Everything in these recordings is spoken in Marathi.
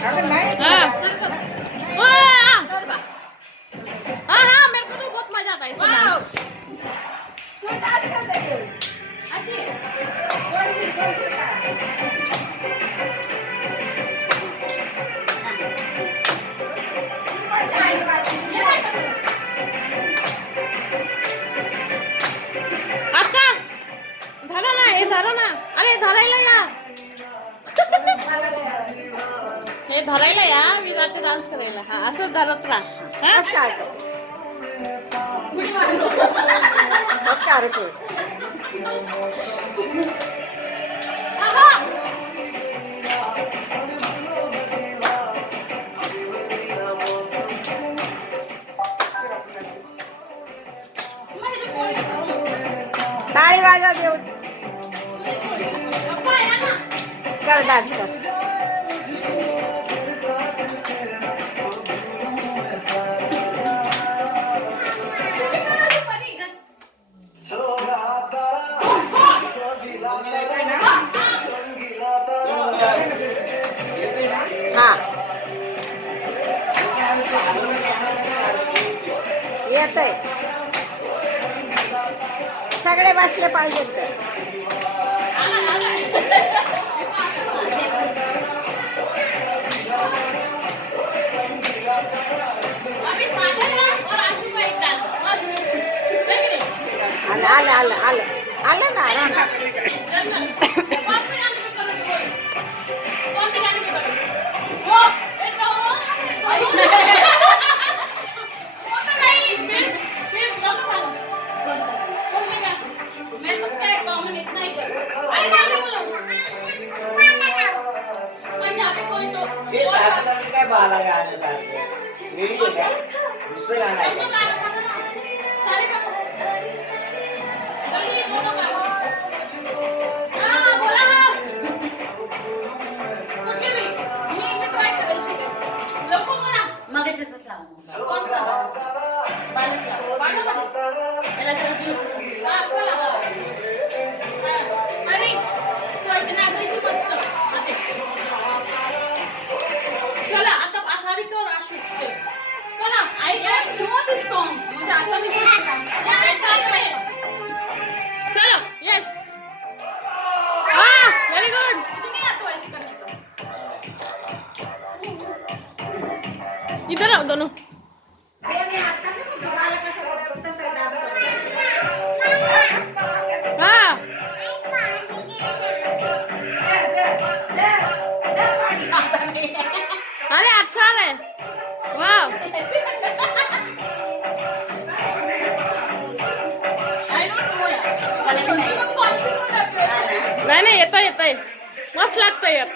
हाँ हाँ हाँ मेरे को तो बहुत मजा आता है। अक्का धरा ना हे धरा ना अरे धरायला या हे धरायला या मी जाते डान्स करायला हा असं धरत राहा टाळी वाजव देऊ कर डान्स कर हा येतंय सगळे बसले पाहिजेत तर आलं आलं आलं आलं आलं ना काय बाला गाण्यासारखं रेडी आहे का दुसरं गाणं आहे चला आता आहारिका और आशु चला आई नो दिस सॉन्ग मुझे आता भी चलो यस हाँ वेरी गुड मुझे नहीं आता ऐसे करने का इधर आओ दोनों हाँ अरे अच्छा है वाह नाही नाही येतंय मस्त लागतंय यार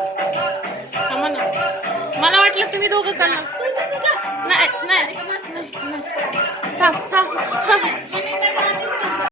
थांबा ना मला वाटलं तुम्ही दोघं करणार नाही नाही थांब थांब